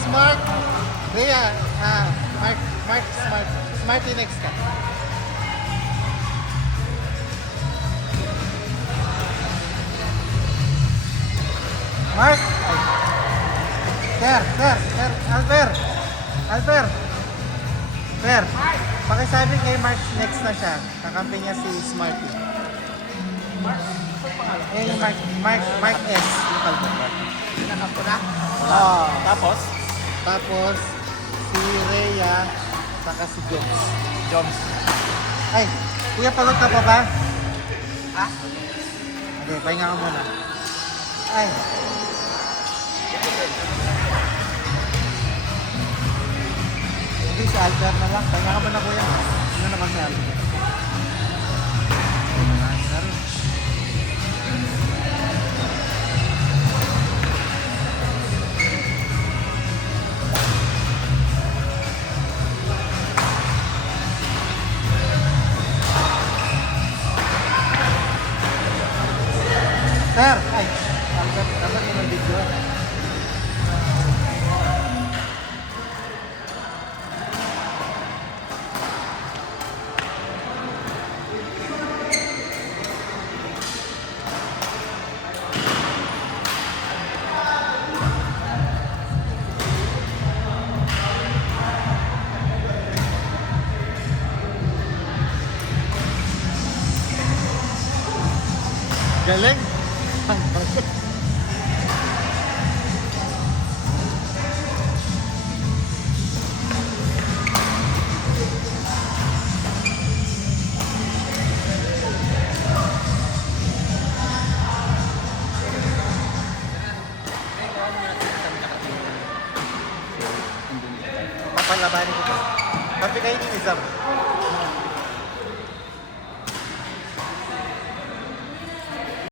Smart. Rhea, Mark, Smart. Smarty next ka. Mark. Ay. Sir, Alper. Sir, pakisabi kay Mark next na siya. Kakampi niya si Smarty. Eh, yung Mark S. Local ba? Nakampo na. Oo. Tapos, Si Rhea, saka si Jones. Joms. Ay, kuya, pagod ka pa ba? Ha? Okay, pahinga ka muna. Ay. Hindi, si Albert na lang. Pahinga ka muna, kuya. Ano naman si Albert? Ay, marami na rin. Sir! Ay! Dapat yung video. Galing! Ang bago. Papalabanin ko to. Papi kayo ni Izam.